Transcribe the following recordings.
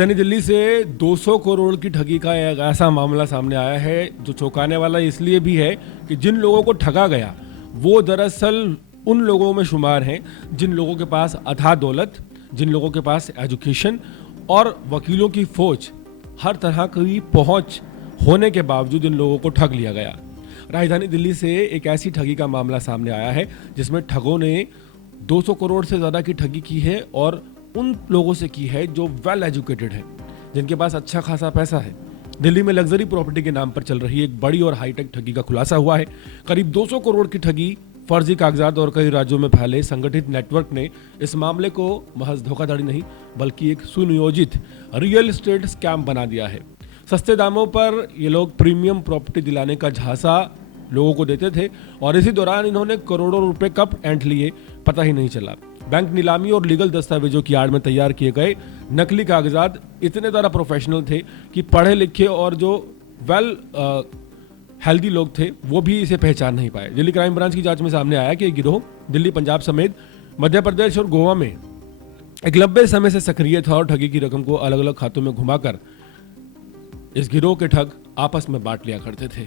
राजधानी दिल्ली से 200 करोड़ की ठगी का एक ऐसा मामला सामने आया है जो चौंकाने वाला इसलिए भी है कि जिन लोगों को ठगा गया वो दरअसल उन लोगों में शुमार हैं जिन लोगों के पास अथाह दौलत, जिन लोगों के पास एजुकेशन और वकीलों की फौज, हर तरह की पहुंच होने के बावजूद इन लोगों को ठग लिया गया। राजधानी दिल्ली से एक ऐसी ठगी का मामला सामने आया है जिसमें ठगों ने 200 करोड़ से ज़्यादा की ठगी की है और उन लोगों से की है जो वेल एजुकेटेड है, जिनके पास अच्छा खासा पैसा है। दिल्ली में लग्जरी प्रॉपर्टी के नाम पर चल रही एक बड़ी और हाईटेक ठगी का खुलासा हुआ है। करीब 200 करोड़ की ठगी, फर्जी कागजात और कई राज्यों में फैले संगठित नेटवर्क ने इस मामले को महज धोखाधड़ी नहीं बल्कि एक सुनियोजित रियल एस्टेट स्कैम बना दिया है। सस्ते दामों पर ये लोग प्रीमियम प्रॉपर्टी दिलाने का झांसा लोगों को देते थे और इसी दौरान इन्होंने करोड़ों रुपए कब ऐंठ लिए पता ही नहीं चला। बैंक नीलामी और लीगल दस्तावेजों की आड़ में तैयार किए गए नकली कागजात इतने ज़्यादा प्रोफेशनल थे कि पढ़े लिखे और जो वेल हेल्दी लोग थे वो भी इसे पहचान नहीं पाए। दिल्ली क्राइम ब्रांच की जांच में सामने आया कि गिरोह दिल्ली, पंजाब समेत मध्य प्रदेश और गोवा में एक लंबे समय से सक्रिय था और ठगी की रकम को अलग अलग खातों में घुमाकर इस गिरोह के ठग आपस में बांट लिया करते थे।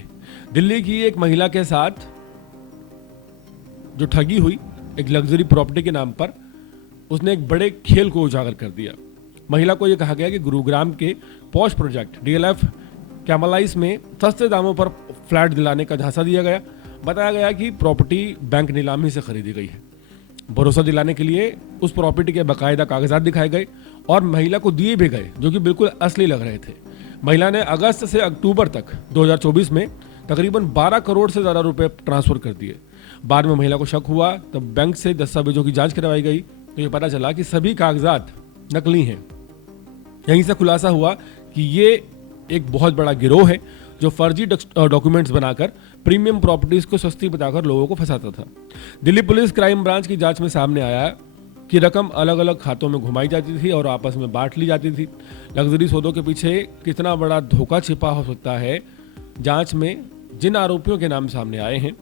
दिल्ली की एक महिला के साथ जो ठगी हुई एक लग्जरी प्रॉपर्टी के नाम पर, उसने एक बड़े खेल को उजागर कर दिया। महिला को यह कहा गया कि गुरुग्राम के पॉश प्रोजेक्ट DLF कैमलाइस में सस्ते दामों पर फ्लैट दिलाने का झांसा दिया गया। बताया गया कि प्रॉपर्टी बैंक नीलामी से खरीदी गई है। भरोसा दिलाने के लिए उस प्रॉपर्टी के बाकायदा कागजात दिखाए गए और महिला को दिए भी गए जो कि बिल्कुल असली लग रहे थे। महिला ने अगस्त से अक्टूबर तक 2024 में तकरीबन 12 करोड़ से ज़्यादा रुपए ट्रांसफर कर दिए। बाद में महिला को शक हुआ तब बैंक से दस्तावेजों की जांच करवाई गई तो ये पता चला कि सभी कागजात नकली हैं। यहीं से खुलासा हुआ कि ये एक बहुत बड़ा गिरोह है जो फर्जी डॉक्यूमेंट्स बनाकर प्रीमियम प्रॉपर्टीज को सस्ती बताकर लोगों को फंसाता था। दिल्ली पुलिस क्राइम ब्रांच की जांच में सामने आया कि रकम अलग अलग खातों में घुमाई जाती थी और आपस में बांट ली जाती थी। लग्जरी सौदों के पीछे कितना बड़ा धोखा छिपा हो सकता है। जांच में जिन आरोपियों के नाम सामने आए हैं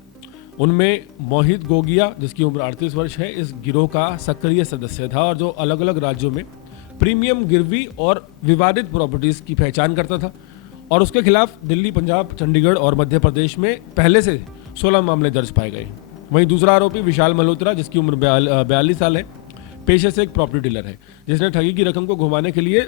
उनमें मोहित गोगिया, जिसकी उम्र 38 वर्ष है, इस गिरोह का सक्रिय सदस्य था और जो अलग अलग राज्यों में प्रीमियम गिरवी और विवादित प्रॉपर्टीज की पहचान करता था और उसके खिलाफ दिल्ली, पंजाब, चंडीगढ़ और मध्य प्रदेश में पहले से 16 मामले दर्ज पाए गए। वहीं दूसरा आरोपी विशाल मल्होत्रा, जिसकी उम्र 42 साल है, पेशे से एक प्रॉपर्टी डीलर है जिसने ठगी की रकम को घुमाने के लिए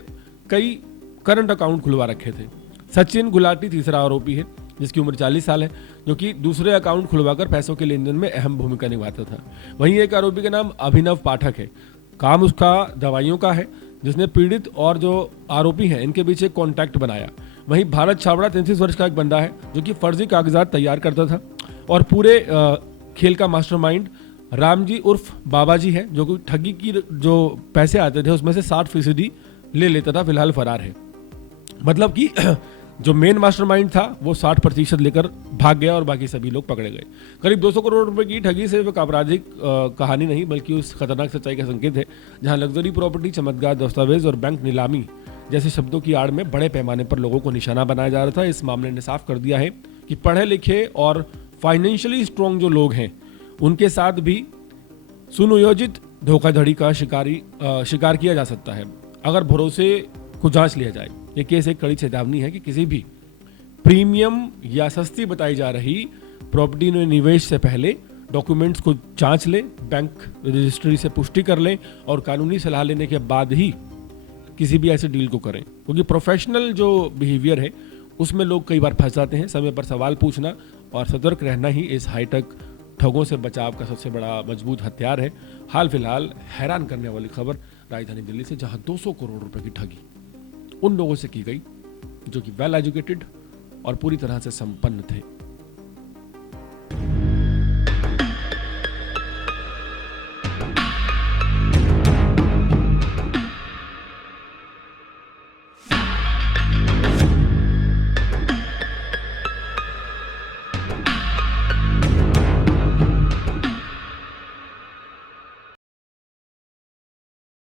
कई करंट अकाउंट खुलवा रखे थे। सचिन गुलाटी तीसरा आरोपी है जिसकी उम्र 40 साल है, जो कि दूसरे अकाउंट खुलवाकर पैसों के लेन देन में अहम भूमिका निभाता था। वहीं एक आरोपी का नाम अभिनव पाठक है। काम उसका दवाइयों का है, जिसने पीड़ित और जो आरोपी हैं इनके बीच एक कॉन्टैक्ट बनाया। वहीं भारत छाबड़ा 33 वर्ष का एक बंदा है जो कि फर्जी कागजात तैयार करता था और पूरे खेल का मास्टरमाइंड रामजी उर्फ बाबा जी है, जो कि ठगी की जो पैसे आते थे उसमें से 60% ले लेता था। फिलहाल फरार है। मतलब कि जो मेन मास्टरमाइंड था वो 60% लेकर भाग गया और बाकी सभी लोग पकड़े गए। करीब 200 करोड़ रुपए की ठगी सिर्फ एक आपराधिक कहानी नहीं बल्कि उस खतरनाक सच्चाई का संकेत है जहां लग्जरी प्रॉपर्टी, चमत्कार दस्तावेज और बैंक नीलामी जैसे शब्दों की आड़ में बड़े पैमाने पर लोगों को निशाना बनाया जा रहा था। इस मामले ने साफ कर दिया है कि पढ़े लिखे और फाइनेंशियली स्ट्रॉन्ग जो लोग हैं उनके साथ भी सुनियोजित धोखाधड़ी का शिकार किया जा सकता है अगर भरोसे को जांच लिया जाए। ये केस एक कड़ी चेतावनी है कि किसी भी प्रीमियम या सस्ती बताई जा रही प्रॉपर्टी में निवेश से पहले डॉक्यूमेंट्स को जांच लें, बैंक रजिस्ट्री से पुष्टि कर लें और कानूनी सलाह लेने के बाद ही किसी भी ऐसे डील को करें, क्योंकि प्रोफेशनल जो बिहेवियर है उसमें लोग कई बार फंस जाते हैं। समय पर सवाल पूछना और सतर्क रहना ही इस हाईटेक ठगों से बचाव का सबसे बड़ा मजबूत हथियार है। हाल फिलहाल हैरान करने वाली खबर राजधानी दिल्ली से, जहां 200 करोड़ रुपए की ठगी उन लोगों से की गई जो कि वेल एजुकेटेड और पूरी तरह से संपन्न थे।